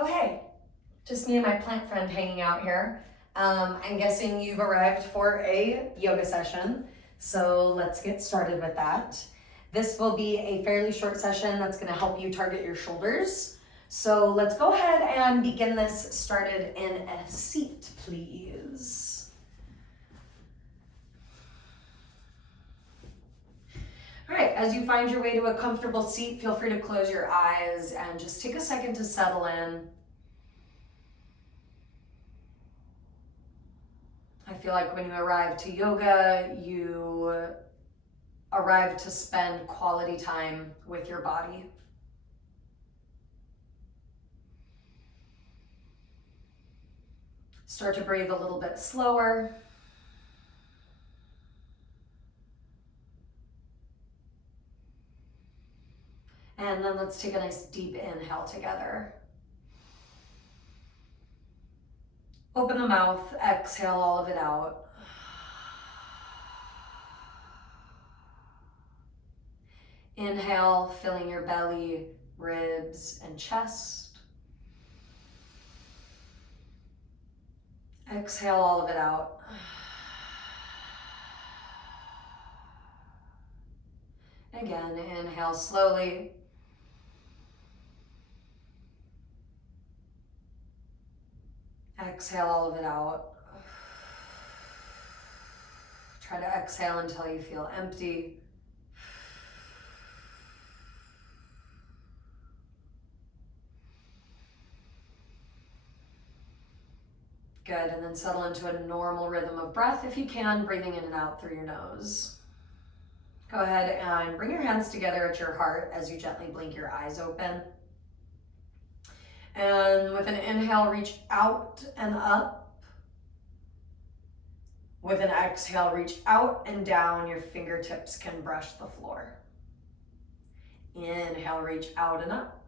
Oh, hey, just me and my plant friend hanging out here. I'm guessing you've arrived for a yoga session, so let's get started with that. This will be a fairly short session that's going to help you target your shoulders. So let's go ahead and begin this started in a seat, please. All right, as you find your way to a comfortable seat, feel free to close your eyes and just take a second to settle in. I feel like when you arrive to yoga, you arrive to spend quality time with your body. Start to breathe a little bit slower. And then let's take a nice deep inhale together. Open the mouth, exhale all of it out. Inhale, filling your belly, ribs, and chest. Exhale all of it out. Again, inhale slowly. Exhale all of it out. Try to exhale until you feel empty. Good, and then settle into a normal rhythm of breath if you can, breathing in and out through your nose. Go ahead and bring your hands together at your heart as you gently blink your eyes open. And with an inhale, reach out and up. With an exhale, reach out and down. Your fingertips can brush the floor. Inhale, reach out and up.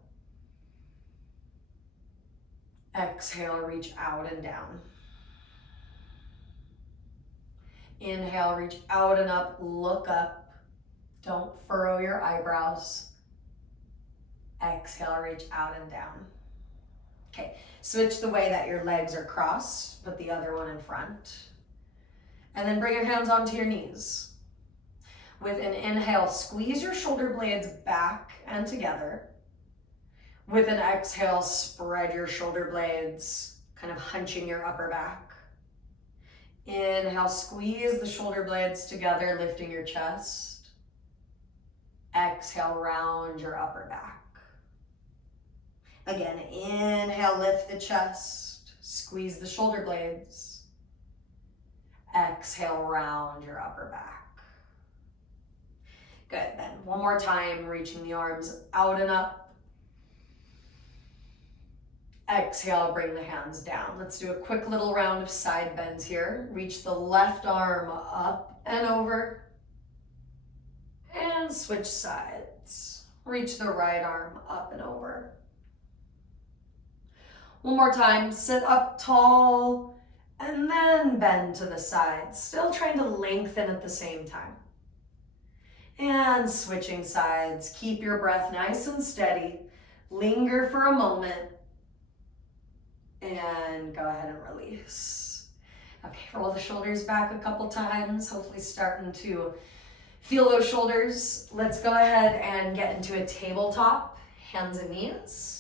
Exhale, reach out and down. Inhale, reach out and up, look up. Don't furrow your eyebrows. Exhale, reach out and down. Okay, switch the way that your legs are crossed, put the other one in front. And then bring your hands onto your knees. With an inhale, squeeze your shoulder blades back and together. With an exhale, spread your shoulder blades, kind of hunching your upper back. Inhale, squeeze the shoulder blades together, lifting your chest. Exhale, round your upper back. Again, inhale, lift the chest, squeeze the shoulder blades. Exhale, round your upper back. Good, then one more time, reaching the arms out and up. Exhale, bring the hands down. Let's do a quick little round of side bends here. Reach the left arm up and over. And switch sides. Reach the right arm up and over. One more time, sit up tall and then bend to the sides. Still trying to lengthen at the same time. And switching sides. Keep your breath nice and steady. Linger for a moment. And go ahead and release. Okay, roll the shoulders back a couple times, hopefully starting to feel those shoulders. Let's go ahead and get into a tabletop, hands and knees.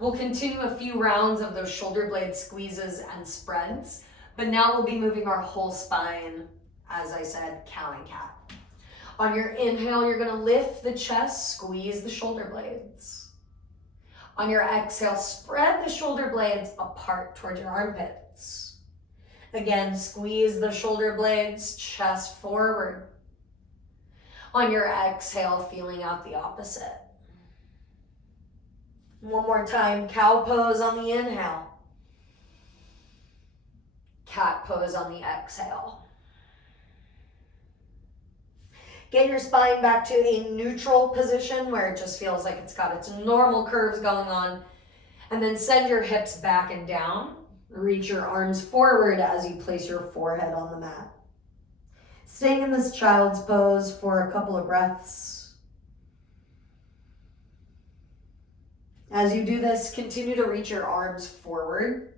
We'll continue a few rounds of those shoulder blade squeezes and spreads, but now we'll be moving our whole spine, as I said, cow and cat. On your inhale, you're gonna lift the chest, squeeze the shoulder blades. On your exhale, spread the shoulder blades apart towards your armpits. Again, squeeze the shoulder blades, chest forward. On your exhale, feeling out the opposite. One more time, cow pose on the inhale. Cat pose on the exhale. Get your spine back to a neutral position where it just feels like it's got its normal curves going on. And then send your hips back and down. Reach your arms forward as you place your forehead on the mat. Staying in this child's pose for a couple of breaths. As you do this, continue to reach your arms forward.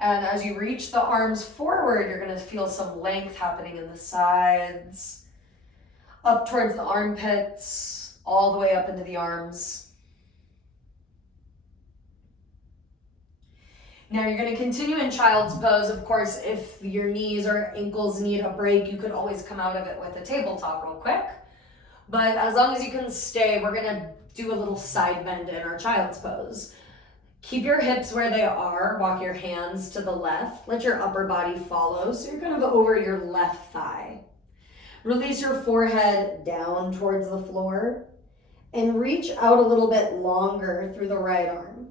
And as you reach the arms forward, you're going to feel some length happening in the sides, up towards the armpits, all the way up into the arms. Now you're going to continue in child's pose. Of course, if your knees or ankles need a break, you could always come out of it with a tabletop real quick. But as long as you can stay, we're going to do a little side bend in our child's pose. Keep your hips where they are. Walk your hands to the left. Let your upper body follow. So you're kind of over your left thigh. Release your forehead down towards the floor and reach out a little bit longer through the right arm.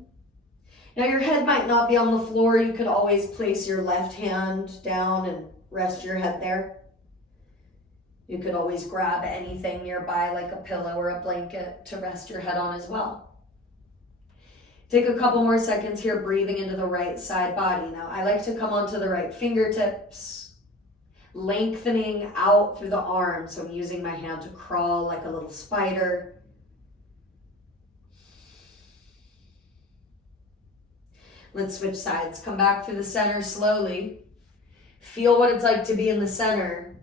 Now your head might not be on the floor. You could always place your left hand down and rest your head there. You could always grab anything nearby like a pillow or a blanket to rest your head on as well. Take a couple more seconds here, breathing into the right side body. Now, I like to come onto the right fingertips, lengthening out through the arms. So I'm using my hand to crawl like a little spider. Let's switch sides. Come back through the center slowly. Feel what it's like to be in the center.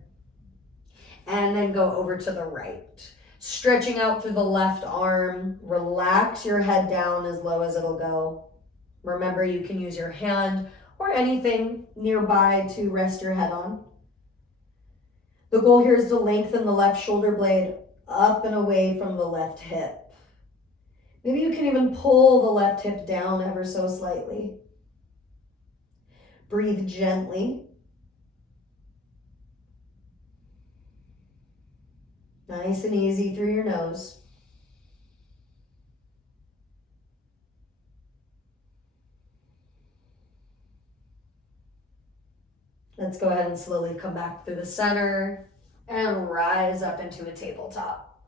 And then go over to the right. Stretching out through the left arm, relax your head down as low as it'll go. Remember, you can use your hand or anything nearby to rest your head on. The goal here is to lengthen the left shoulder blade up and away from the left hip. Maybe you can even pull the left hip down ever so slightly. Breathe gently. Nice and easy through your nose. Let's go ahead and slowly come back through the center and rise up into a tabletop.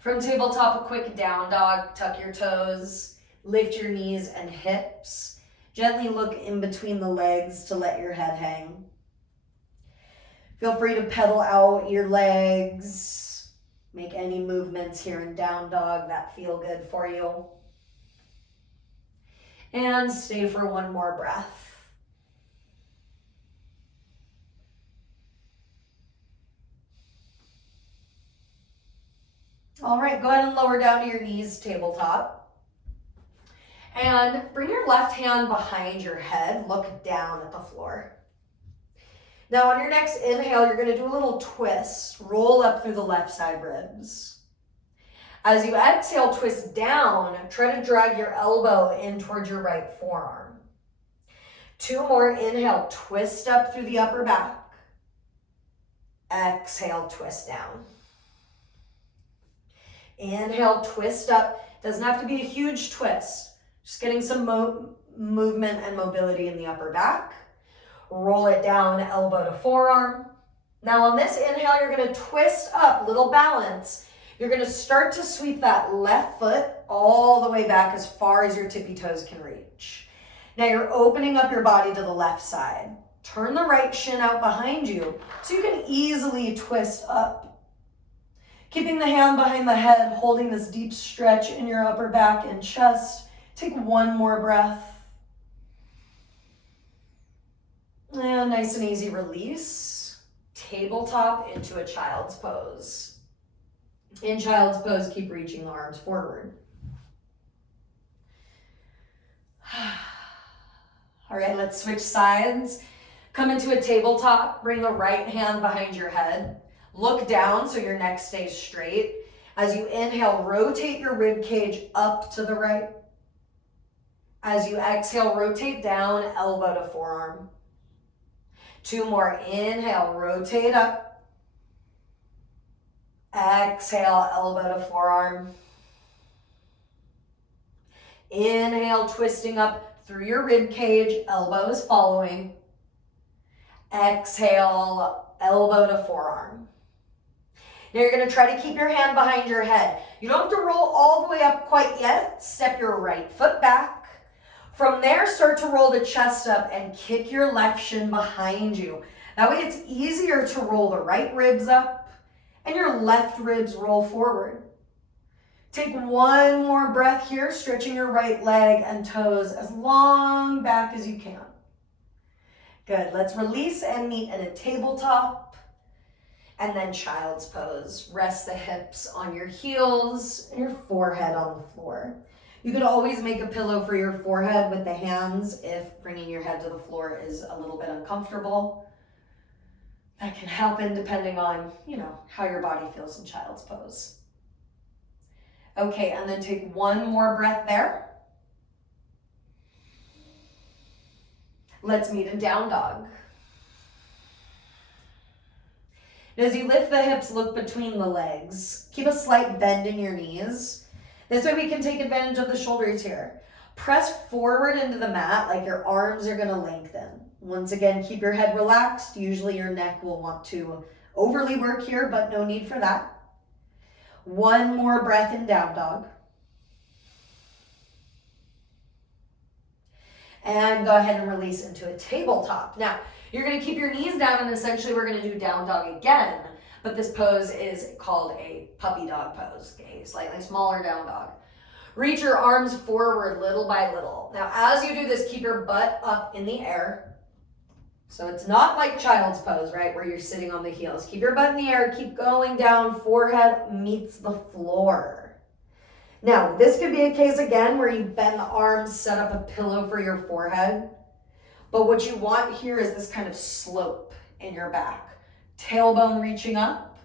From tabletop, a quick down dog. Tuck your toes, lift your knees and hips. Gently look in between the legs to let your head hang. Feel free to pedal out your legs. Make any movements here in down dog that feel good for you. And stay for one more breath. All right, go ahead and lower down to your knees, tabletop. And bring your left hand behind your head. Look down at the floor. Now on your next inhale, you're going to do a little twist. Roll up through the left side ribs. As you exhale, twist down. Try to drag your elbow in towards your right forearm. 2 more. Inhale, twist up through the upper back. Exhale, twist down. Inhale, twist up. Doesn't have to be a huge twist. Just getting some movement and mobility in the upper back. Roll it down, elbow to forearm. Now on this inhale, you're going to twist up, little balance. You're going to start to sweep that left foot all the way back as far as your tippy toes can reach. Now you're opening up your body to the left side. Turn the right shin out behind you so you can easily twist up. Keeping the hand behind the head, holding this deep stretch in your upper back and chest. Take one more breath. And nice and easy release. Tabletop into a child's pose. In child's pose, keep reaching the arms forward. All right, let's switch sides. Come into a tabletop. Bring the right hand behind your head. Look down so your neck stays straight. As you inhale, rotate your rib cage up to the right. As you exhale, rotate down, elbow to forearm. 2 more. Inhale, rotate up. Exhale, elbow to forearm. Inhale, twisting up through your rib cage, elbows following. Exhale, elbow to forearm. Now you're going to try to keep your hand behind your head. You don't have to roll all the way up quite yet. Step your right foot back. From there, start to roll the chest up and kick your left shin behind you. That way it's easier to roll the right ribs up and your left ribs roll forward. Take one more breath here, stretching your right leg and toes as long back as you can. Good, let's release and meet in a tabletop. And then child's pose. Rest the hips on your heels and your forehead on the floor. You could always make a pillow for your forehead with the hands if bringing your head to the floor is a little bit uncomfortable. That can happen depending on, how your body feels in child's pose. Okay, and then take one more breath there. Let's meet in down dog. As you lift the hips, look between the legs. Keep a slight bend in your knees. This way we can take advantage of the shoulders here. Press forward into the mat like your arms are gonna lengthen. Once again, keep your head relaxed. Usually your neck will want to overly work here, but no need for that. One more breath in down dog. And go ahead and release into a tabletop. Now, you're gonna keep your knees down and essentially we're gonna do down dog again, but this pose is called a puppy dog pose, a slightly smaller down dog. Reach your arms forward little by little. Now, as you do this, keep your butt up in the air. So it's not like child's pose, right, where you're sitting on the heels. Keep your butt in the air, keep going down, forehead meets the floor. Now, this could be a case again where you bend the arms, set up a pillow for your forehead. But what you want here is this kind of slope in your back. Tailbone reaching up,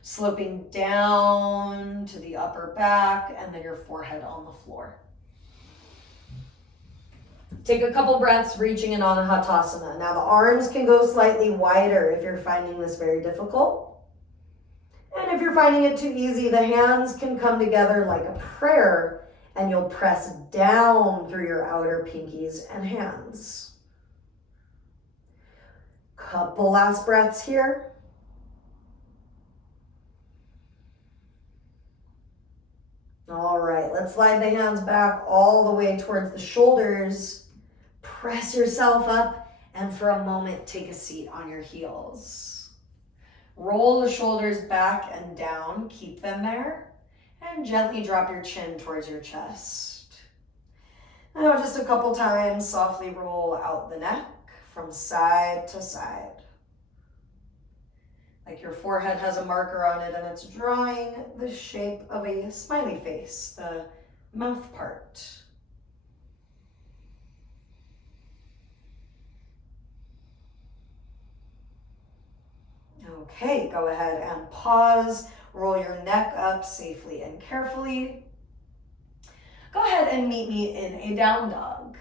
sloping down to the upper back, and then your forehead on the floor. Take a couple breaths reaching in Anahatasana. Now the arms can go slightly wider if you're finding this very difficult. And if you're finding it too easy, the hands can come together like a prayer and you'll press down through your outer pinkies and hands. Couple last breaths here. All right, let's slide the hands back all the way towards the shoulders. Press yourself up and for a moment, take a seat on your heels. Roll the shoulders back and down, keep them there, and gently drop your chin towards your chest. Now just a couple times, softly roll out the neck from side to side. Like your forehead has a marker on it and it's drawing the shape of a smiley face, the mouth part. Okay, go ahead and pause. Roll your neck up safely and carefully. Go ahead and meet me in a down dog.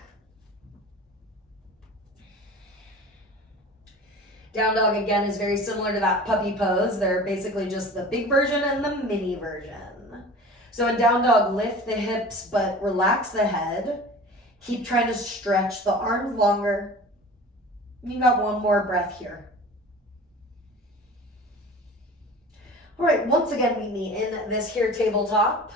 Down dog again is very similar to that puppy pose. They're basically just the big version and the mini version. So in down dog, lift the hips but relax the head. Keep trying to stretch the arms longer. You got one more breath here. All right, once again, meet me in this here tabletop.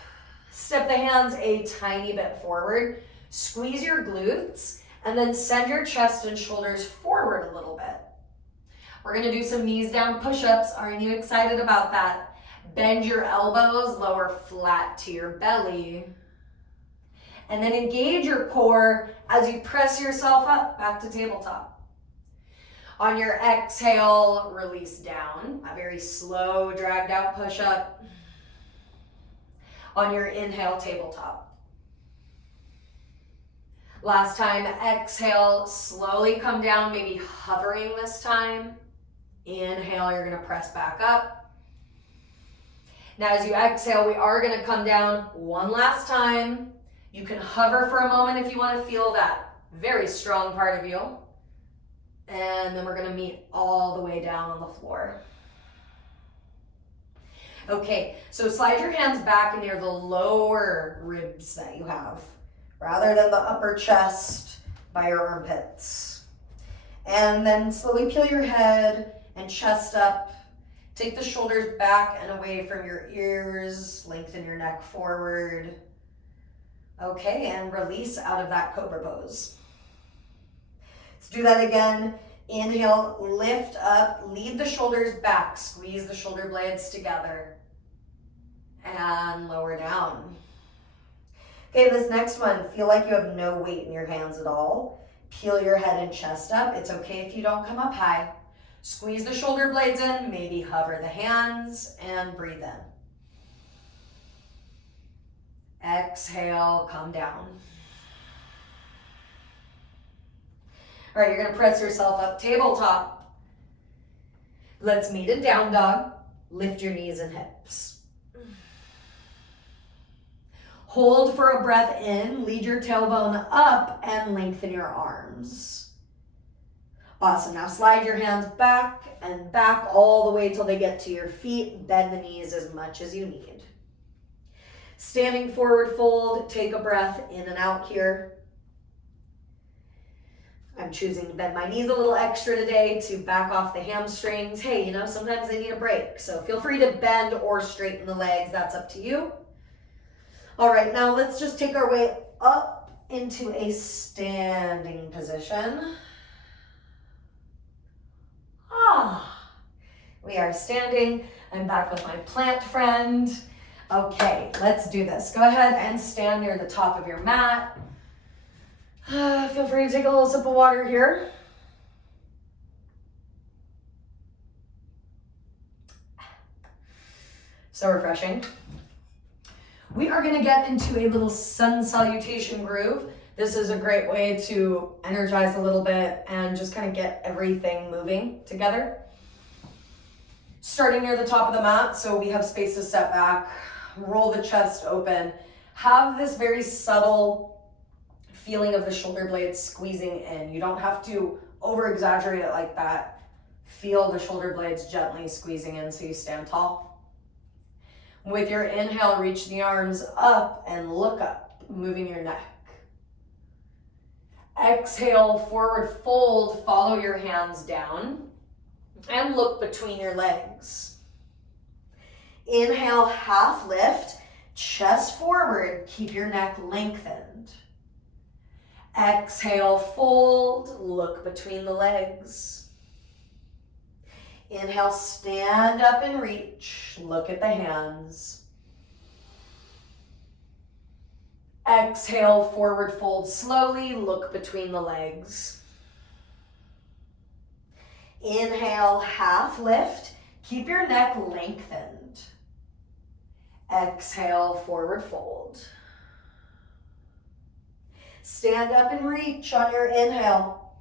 Step the hands a tiny bit forward. Squeeze your glutes and then send your chest and shoulders forward a little bit. We're gonna do some knees down push-ups. Aren't you excited about that? Bend your elbows, lower flat to your belly. And then engage your core as you press yourself up back to tabletop. On your exhale, release down, a very slow dragged out push-up. On your inhale, tabletop. Last time, exhale, slowly come down, maybe hovering this time. Inhale, you're gonna press back up. Now as you exhale, we are gonna come down one last time. You can hover for a moment if you wanna feel that very strong part of you. And then we're gonna meet all the way down on the floor. Okay, so slide your hands back near the lower ribs that you have, rather than the upper chest by your armpits. And then slowly peel your head and chest up. Take the shoulders back and away from your ears. Lengthen your neck forward. Okay, and release out of that cobra pose. Let's do that again. Inhale, lift up, lead the shoulders back, squeeze the shoulder blades together. and lower down. Okay, this next one, feel like you have no weight in your hands at all. Peel your head and chest up. It's okay if you don't come up high. Squeeze the shoulder blades in, maybe hover the hands, and breathe in. Exhale, come down. All right, you're gonna press yourself up, tabletop. Let's meet in down dog. Lift your knees and hips. Hold for a breath in, lead your tailbone up and lengthen your arms. Awesome, now slide your hands back and back all the way till they get to your feet. Bend the knees as much as you need. Standing forward fold, take a breath in and out here. I'm choosing to bend my knees a little extra today to back off the hamstrings. Hey, you know, sometimes they need a break. So feel free to bend or straighten the legs. That's up to you. All right, now let's just take our way up into a standing position. We are standing. I'm back with my plant friend. Okay, let's do this. Go ahead and stand near the top of your mat. Feel free to take a little sip of water here. So refreshing. We are gonna get into a little sun salutation groove. This is a great way to energize a little bit and just kind of get everything moving together. Starting near the top of the mat, so we have space to step back, roll the chest open, have this very subtle feeling of the shoulder blades squeezing in. You don't have to over exaggerate it like that. Feel the shoulder blades gently squeezing in so you stand tall. With your inhale, reach the arms up and look up, moving your neck. Exhale, forward fold, follow your hands down and look between your legs. Inhale, half lift, chest forward, keep your neck lengthened. Exhale, fold, look between the legs. Inhale, stand up and reach, look at the hands. Exhale, forward fold slowly, look between the legs. Inhale, half lift, keep your neck lengthened. Exhale, forward fold. Stand up and reach on your inhale.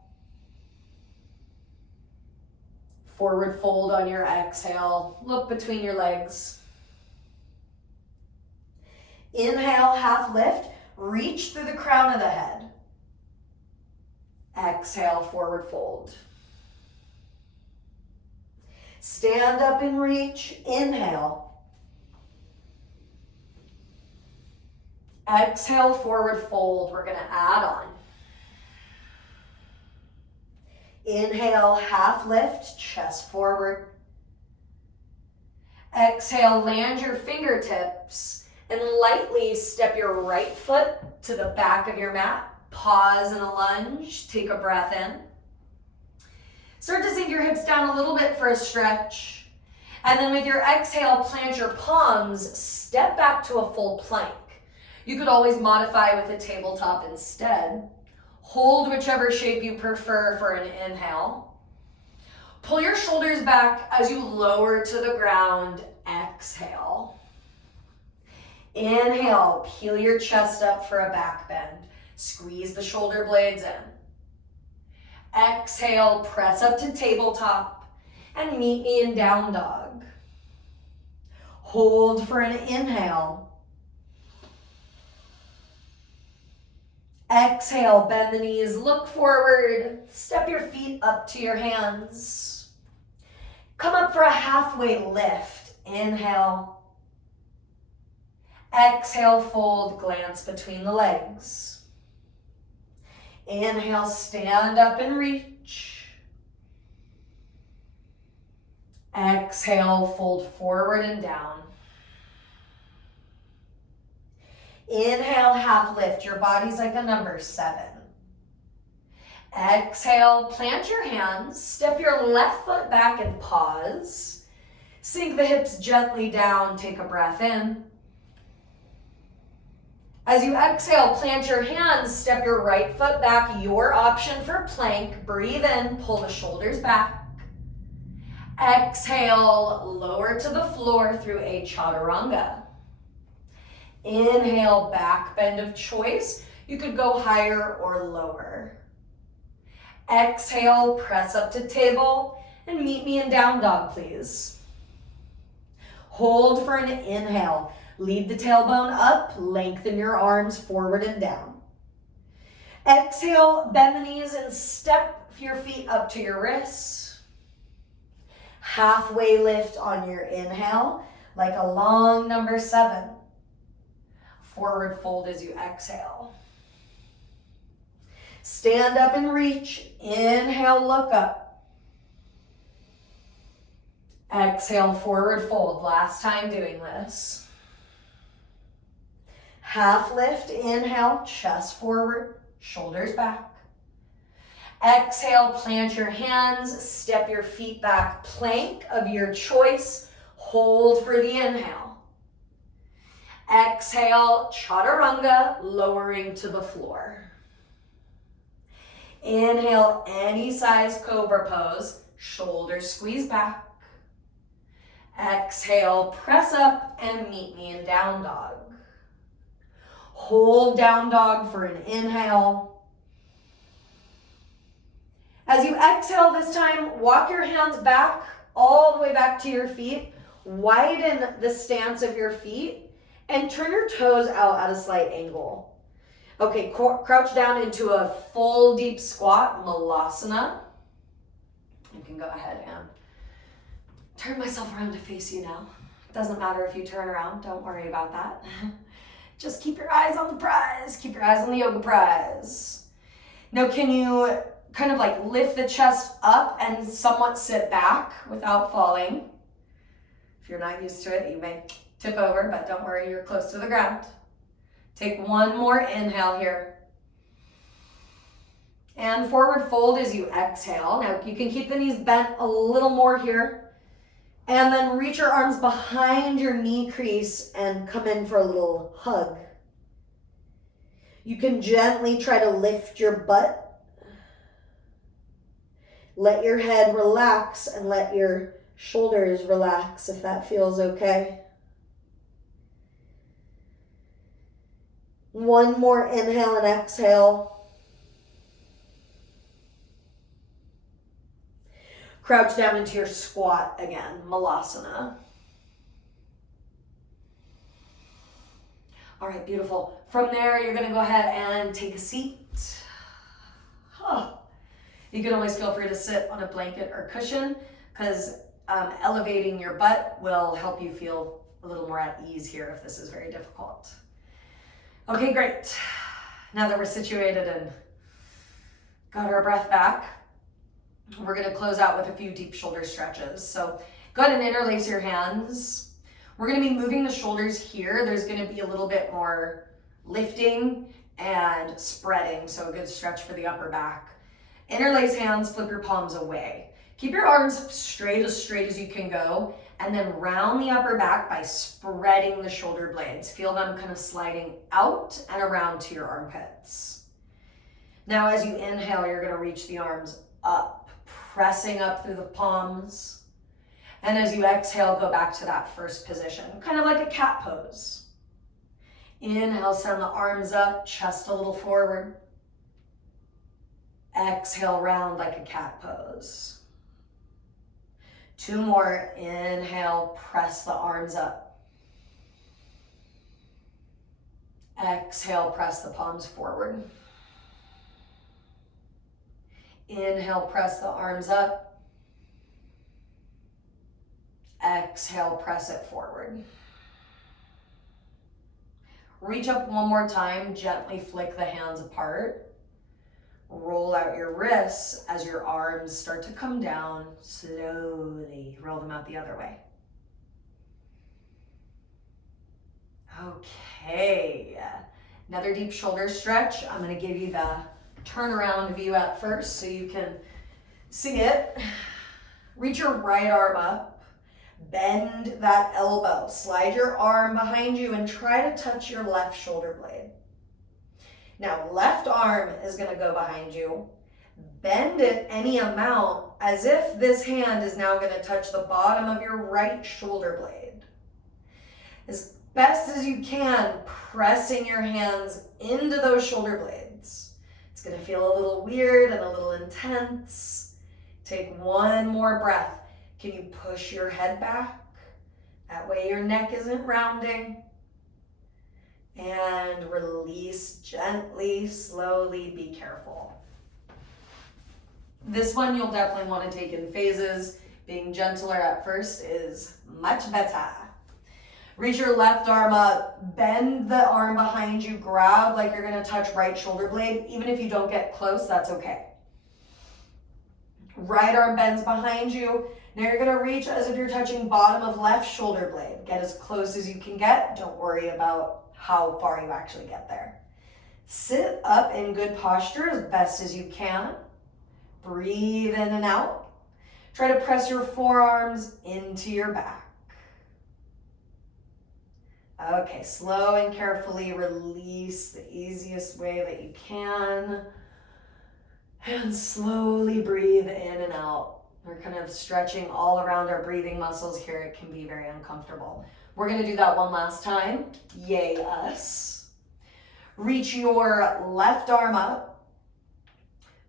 Forward fold on your exhale. Look between your legs. Inhale, half lift. Reach through the crown of the head. Exhale, forward fold. Stand up and reach. Inhale. Exhale, forward fold. We're going to add on. Inhale, half lift, chest forward. Exhale, land your fingertips and lightly step your right foot to the back of your mat. Pause in a lunge, take a breath in. Start to sink your hips down a little bit for a stretch. And then with your exhale, plant your palms, step back to a full plank. You could always modify with a tabletop instead. Hold whichever shape you prefer for an inhale. Pull your shoulders back as you lower to the ground. Exhale. Inhale, peel your chest up for a back bend. Squeeze the shoulder blades in. Exhale, press up to tabletop and meet me in down dog. Hold for an inhale. Exhale, bend the knees, look forward, step your feet up to your hands. Come up for a halfway lift. Inhale. Exhale, fold, glance between the legs. Inhale, stand up and reach. Exhale, fold forward and down. Inhale, half lift. Your body's like a number 7. Exhale, plant your hands. Step your left foot back and pause. Sink the hips gently down. Take a breath in. As you exhale, plant your hands, step your right foot back, your option for plank. Breathe in, pull the shoulders back. Exhale, lower to the floor through a chaturanga. Inhale, back bend of choice. You could go higher or lower. Exhale, press up to table, and meet me in down dog, please. Hold for an inhale. Lead the tailbone up, lengthen your arms forward and down. Exhale, bend the knees and step your feet up to your wrists. Halfway lift on your inhale, like a long number 7. Forward fold as you exhale. Stand up and reach. Inhale, look up. Exhale, forward fold. Last time doing this. Half lift, inhale, chest forward, shoulders back. Exhale, plant your hands, step your feet back, plank of your choice. Hold for the inhale. Exhale, chaturanga, lowering to the floor. Inhale, any size cobra pose, shoulders squeeze back. Exhale, press up and meet me in down dog. Hold down dog for an inhale. As you exhale this time, walk your hands back, all the way back to your feet. Widen the stance of your feet and turn your toes out at a slight angle. Okay, crouch down into a full deep squat, malasana. You can go ahead and turn myself around to face you now. Doesn't matter if you turn around, don't worry about that. Just keep your eyes on the prize. Keep your eyes on the yoga prize. Now, can you kind of like lift the chest up and somewhat sit back without falling? If you're not used to it, you may tip over, but don't worry, you're close to the ground. Take one more inhale here. And forward fold as you exhale. Now, you can keep the knees bent a little more here. And then reach your arms behind your knee crease and come in for a little hug. You can gently try to lift your butt. Let your head relax and let your shoulders relax if that feels okay. One more inhale and exhale. Crouch down into your squat again, malasana. All right, beautiful. From there, you're gonna go ahead and take a seat. You can always feel free to sit on a blanket or cushion because elevating your butt will help you feel a little more at ease here if this is very difficult. Okay, great. Now that we're situated and got our breath back, we're gonna close out with a few deep shoulder stretches. So go ahead and interlace your hands. We're gonna be moving the shoulders here. There's gonna be a little bit more lifting and spreading, so a good stretch for the upper back. Interlace hands, flip your palms away. Keep your arms straight as you can go, and then round the upper back by spreading the shoulder blades. Feel them kind of sliding out and around to your armpits. Now as you inhale, you're gonna reach the arms up, pressing up through the palms. And as you exhale, go back to that first position, kind of like a cat pose. Inhale, send the arms up, chest a little forward. Exhale, round like a cat pose. 2 more. Inhale, press the arms up. Exhale, press the palms forward. Inhale, press the arms up. Exhale, press it forward. Reach up one more time, gently flick the hands apart. Roll out your wrists as your arms start to come down. Slowly roll them out the other way. Okay, another deep shoulder stretch. I'm going to give you the turnaround view at first so you can see it. Reach your right arm up, Bend that elbow. Slide your arm behind you and try to touch your left shoulder blade. Now, left arm is going to go behind you. Bend it any amount as if this hand is now going to touch the bottom of your right shoulder blade. As best as you can, pressing your hands into those shoulder blades. It's going to feel a little weird and a little intense. Take one more breath. Can you push your head back? That way your neck isn't rounding. And release gently, slowly, be careful. This one you'll definitely want to take in phases. Being gentler at first is much better. Reach your left arm up, bend the arm behind you, grab like you're going to touch right shoulder blade. Even if you don't get close, that's okay. Right arm bends behind you. Now you're going to reach as if you're touching bottom of left shoulder blade. Get as close as you can get. Don't worry about how far you actually get there. Sit up in good posture as best as you can. Breathe in and out. Try to press your forearms into your back. Okay, slow and carefully release the easiest way that you can. And slowly breathe in and out. We're kind of stretching all around our breathing muscles here. It can be very uncomfortable. We're going to do that one last time. Yay us. Reach your left arm up.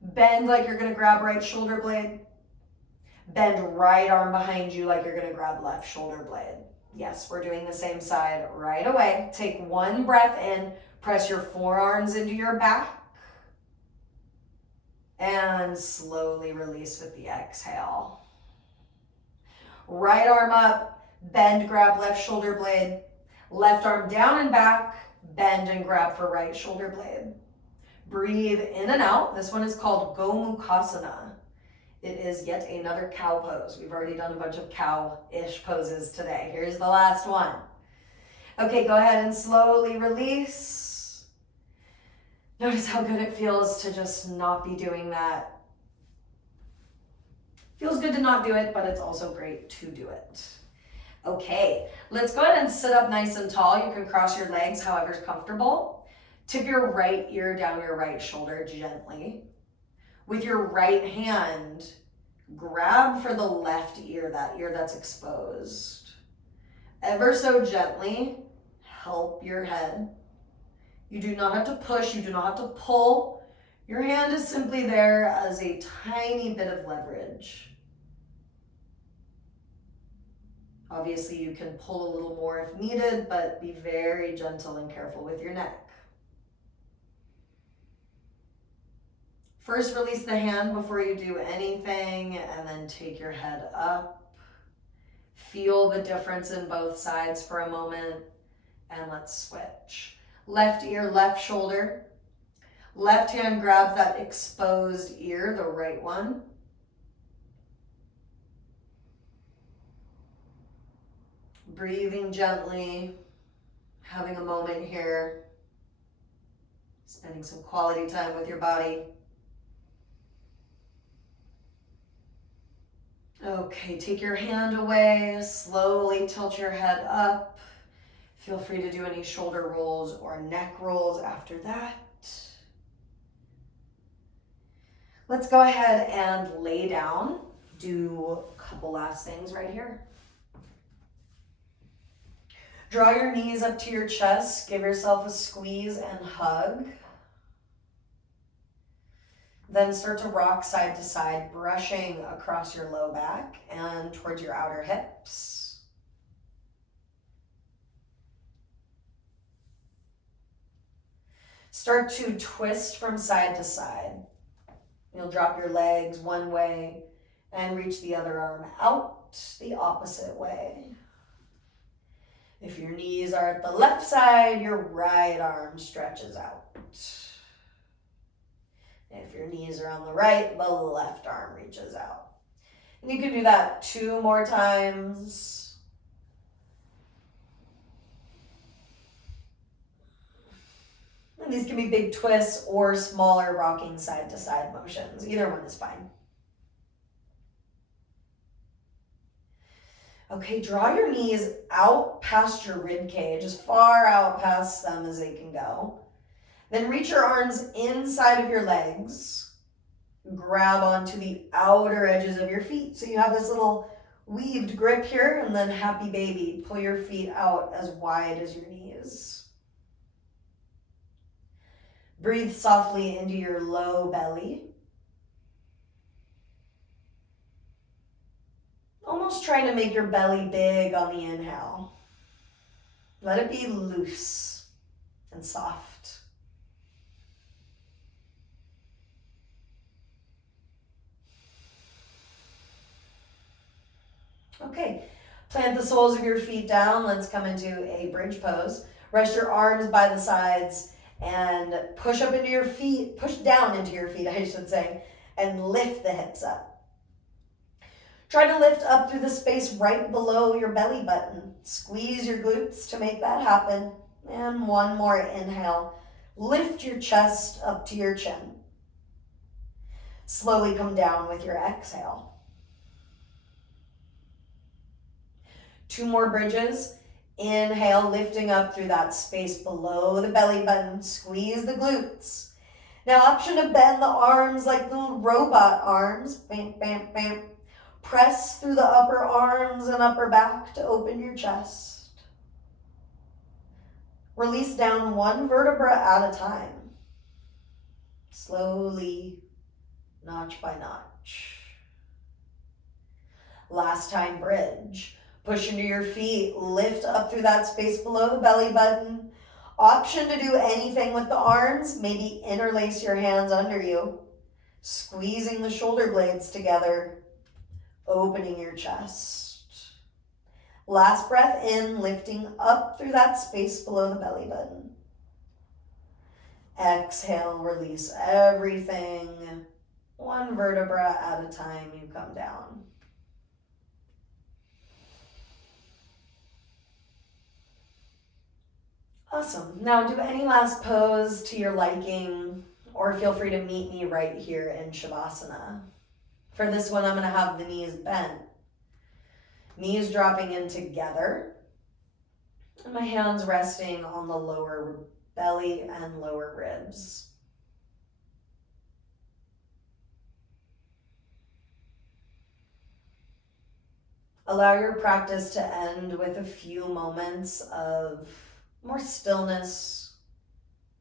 Bend like you're going to grab right shoulder blade. Bend right arm behind you like you're going to grab left shoulder blade. Yes, we're doing the same side right away. Take one breath in. Press your forearms into your back. And slowly release with the exhale. Right arm up. Bend, grab left shoulder blade. Left arm down and back. Bend and grab for right shoulder blade. Breathe in and out. This one is called Gomukhasana. It is yet another cow pose. We've already done a bunch of cow-ish poses today. Here's the last one. Okay, go ahead and slowly release. Notice how good it feels to just not be doing that. Feels good to not do it, but it's also great to do it. Okay, let's go ahead and sit up nice and tall. You can cross your legs however's comfortable. Tip your right ear down your right shoulder gently. With your right hand, grab for the left ear, that ear that's exposed. Ever so gently, help your head. You do not have to push, you do not have to pull. Your hand is simply there as a tiny bit of leverage. Obviously, you can pull a little more if needed, but be very gentle and careful with your neck. First, release the hand before you do anything, and then take your head up. Feel the difference in both sides for a moment, and let's switch. Left ear, left shoulder. Left hand grabs that exposed ear, the right one. Breathing gently, having a moment here, spending some quality time with your body. Okay, take your hand away, slowly tilt your head up. Feel free to do any shoulder rolls or neck rolls after that. Let's go ahead and lay down. Do a couple last things right here. Draw your knees up to your chest. Give yourself a squeeze and hug. Then start to rock side to side, brushing across your low back and towards your outer hips. Start to twist from side to side. You'll drop your legs one way and reach the other arm out the opposite way. If your knees are at the left side, your right arm stretches out. If your knees are on the right, the left arm reaches out. And you can do that 2 more times. And these can be big twists or smaller rocking side to side motions. Either one is fine. Okay, draw your knees out past your rib cage, as far out past them as they can go. Then reach your arms inside of your legs. Grab onto the outer edges of your feet. So you have this little weaved grip here, and then happy baby. Pull your feet out as wide as your knees. Breathe softly into your low belly. Almost trying to make your belly big on the inhale. Let it be loose and soft. Okay, plant the soles of your feet down. Let's come into a bridge pose. Rest your arms by the sides and push up into your feet, push down into your feet, I should say, and lift the hips up. Try to lift up through the space right below your belly button. Squeeze your glutes to make that happen. And one more inhale. Lift your chest up to your chin. Slowly come down with your exhale. 2 more bridges. Inhale, lifting up through that space below the belly button. Squeeze the glutes. Now, option to bend the arms like little robot arms. Bam, bam, bam. Press through the upper arms and upper back to open your chest. Release down 1 vertebra at a time. Slowly, notch by notch. Last time, bridge. Push into your feet, lift up through that space below the belly button. Option to do anything with the arms, maybe interlace your hands under you, squeezing the shoulder blades together, opening your chest. Last breath in, lifting up through that space below the belly button. Exhale, release everything. 1 vertebra at a time, you come down. Awesome. Now do any last pose to your liking, or feel free to meet me right here in Shavasana. For this one, I'm going to have the knees bent. Knees dropping in together, and my hands resting on the lower belly and lower ribs. Allow your practice to end with a few moments of more stillness,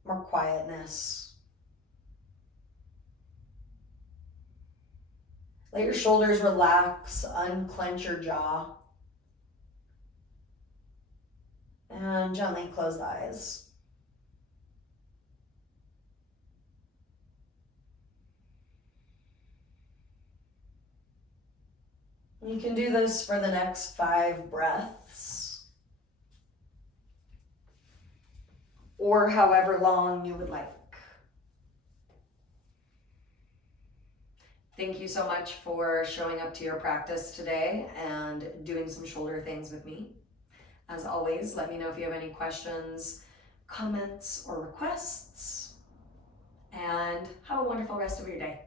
more quietness. Let your shoulders relax, unclench your jaw, and gently close the eyes. You can do this for the next 5 breaths, or however long you would like. Thank you so much for showing up to your practice today and doing some shoulder things with me. As always, let me know if you have any questions, comments, or requests, and have a wonderful rest of your day.